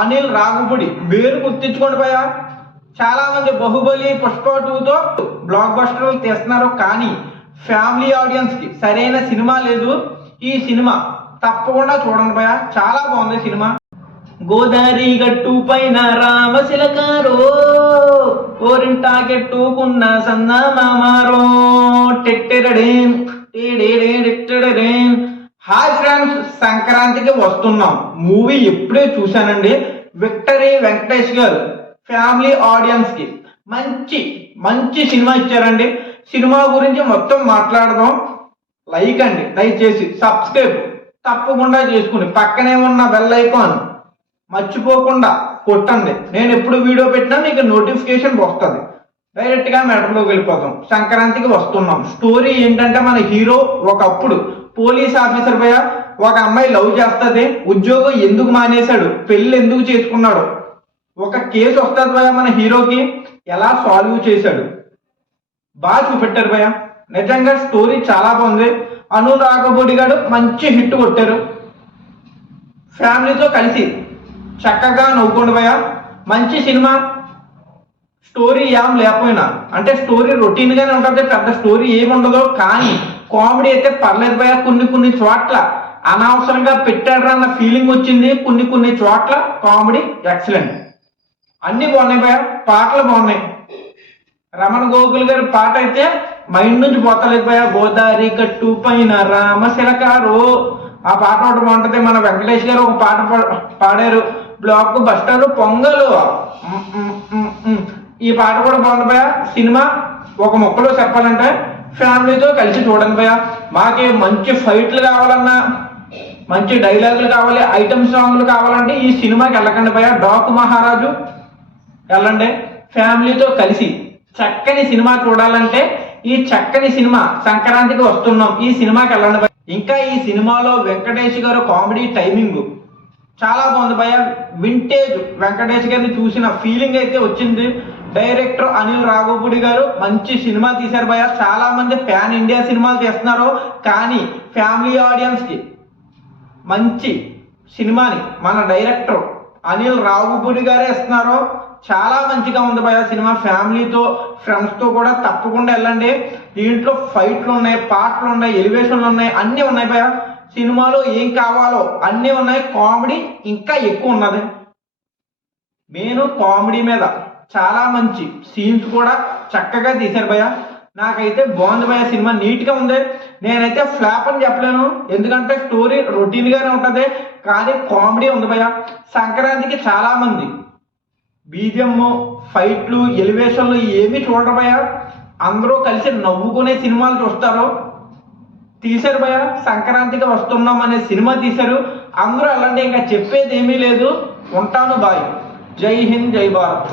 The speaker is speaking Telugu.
అనిల్ రాఘుపుడి పేరు గుర్తించుకోండి భయ. చాలా మంది బాహుబలి పుష్ప 2తో బ్లాక్ బస్టర్లు తీస్తున్నారు, కానీ ఫ్యామిలీ ఆడియన్స్ కి సరైన సినిమా లేదు. ఈ సినిమా తప్పకుండా చూడండి భయ, చాలా బాగుంది సినిమా. గోదావరి గట్టు పైన రామశిలకారో ఓరింటాకెట్టుకున్న సన్న మామారో టెట్టెరడేం టెట్టెరడేం. హాయ్ ఫ్రెండ్స్, సంక్రాంతికి వస్తున్నాం. మూవీ ఎప్పుడే చూశానండి. విక్టరీ వెంకటేష్ గారు ఫ్యామిలీ ఆడియన్స్ కి మంచి మంచి సినిమా ఇచ్చారండి. సినిమా గురించి మొత్తం మాట్లాడదాం. లైక్ అండి, దయచేసి సబ్స్క్రైబ్ తప్పకుండా చేసుకుని పక్కనే ఉన్న బెల్ ఐకాన్ మర్చిపోకుండా కొట్టండి. నేను ఎప్పుడు వీడియో పెట్టినా మీకు నోటిఫికేషన్ వస్తుంది. డైరెక్ట్ గా మ్యాటర్లోకి వెళ్ళిపోతాం. సంక్రాంతికి వస్తున్నాం. స్టోరీ ఏంటంటే, మన హీరో ఒకప్పుడు పోలీస్ ఆఫీసర్ పై ఒక అమ్మాయి లవ్ చేస్తుంది. ఉద్యోగం ఎందుకు మానేశాడు, పెళ్లి ఎందుకు చేసుకున్నాడు, ఒక కేసు వస్తుంది భయ మన హీరోకి, ఎలా సాల్వ్ చేశాడు బాగా చూపెట్టారు భయ. నిజంగా స్టోరీ చాలా బాగుంది. అనిల్ రాఘుపుడి గారు మంచి హిట్ కొట్టారు. ఫ్యామిలీతో కలిసి చక్కగా నవ్వుకోండి భయ. మంచి సినిమా. స్టోరీ ఏం లేకపోయినా, అంటే స్టోరీ రొటీన్ గానే ఉంటుంది, పెద్ద స్టోరీ ఏమి ఉండదు, కానీ కామెడీ అయితే పర్లేదు భయ. కొన్ని చోట్ల అనవసరంగా పెట్టాడు అన్న ఫీలింగ్ వచ్చింది. కొన్ని చోట్ల కామెడీ ఎక్సలెంట్. అన్ని బాగున్నాయి భయ. పాటలు బాగున్నాయి. రమణ గోకుల్ గారి పాట అయితే మైండ్ నుంచి పోతలేదు భయ. గోదావరి గట్టు పైన రామశిలకారో, ఆ పాట ఒకటి బాగుంటది. మన వెంకటేష్ గారు ఒక పాట పాడారు, బ్లాక్ బస్టర్ పొంగలు. ఈ పాట కూడా బాగుంది భయ. సినిమా ఒక మొక్కలో చెప్పాలంటే ఫ్యామిలీతో కలిసి చూడండి భయ. మాకే మంచి ఫైట్లు కావాలన్నా, మంచి డైలాగులు కావాలి, ఐటమ్ సాంగ్లు కావాలంటే ఈ సినిమాకి వెళ్ళకండి భయ. డాకు మహారాజు వెళ్ళండి. ఫ్యామిలీతో కలిసి చక్కని సినిమా చూడాలంటే ఈ చక్కని సినిమా సంక్రాంతికి వస్తున్నాం, ఈ సినిమాకి వెళ్ళండి భయ. ఇంకా ఈ సినిమాలో వెంకటేష్ గారు కామెడీ టైమింగ్ చాలా బాగుంది భయ. వింటేజ్ వెంకటేష్ గారిని చూసిన ఫీలింగ్ అయితే వచ్చింది. డైరెక్టర్ అనిల్ రాఘుపుడి గారు మంచి సినిమా తీశారు భయ. చాలా మంది ప్యాన్ ఇండియా సినిమాలు తీస్తున్నారు, కానీ ఫ్యామిలీ ఆడియన్స్ కి మంచి సినిమాని మన డైరెక్టర్ అనిల్ రాఘుపుడి గారే ఇస్తున్నారు. చాలా మంచిగా ఉంది భయ సినిమా. ఫ్యామిలీతో ఫ్రెండ్స్ తో కూడా తప్పకుండా వెళ్ళండి. దీంట్లో ఫైట్లు ఉన్నాయి, పాటలు ఉన్నాయి, ఎలివేషన్లు ఉన్నాయి, అన్నీ ఉన్నాయి భయ. సినిమాలో ఏం కావాలో అన్నీ ఉన్నాయి. కామెడీ ఇంకా ఎక్కువ ఉన్నది. మెయిన్ కామెడీ మీద చాలా మంచి సీన్స్ కూడా చక్కగా తీశారు భయ. నాకైతే బాగుంది భయ. సినిమా నీట్ గా ఉంది. నేనైతే ఫ్లాప్ అని చెప్పలేను, ఎందుకంటే స్టోరీ రొటీన్ గానే ఉంటది, కానీ కామెడీ ఉంది భయ. సంక్రాంతికి చాలా మంది బీజిఎం, ఫైట్లు, ఎలివేషన్లు ఏమీ చూడరు భయ. అందరూ కలిసి నవ్వుకునే సినిమాలు చూస్తారు. తీశారు భయ. సంక్రాంతికి వస్తున్నాం అనే సినిమా తీశారు. అందరూ వెళ్ళండి, ఇంకా చెప్పేది ఏమీ లేదు. ఉంటాను బాయ్. జై హింద్, జై భారత్.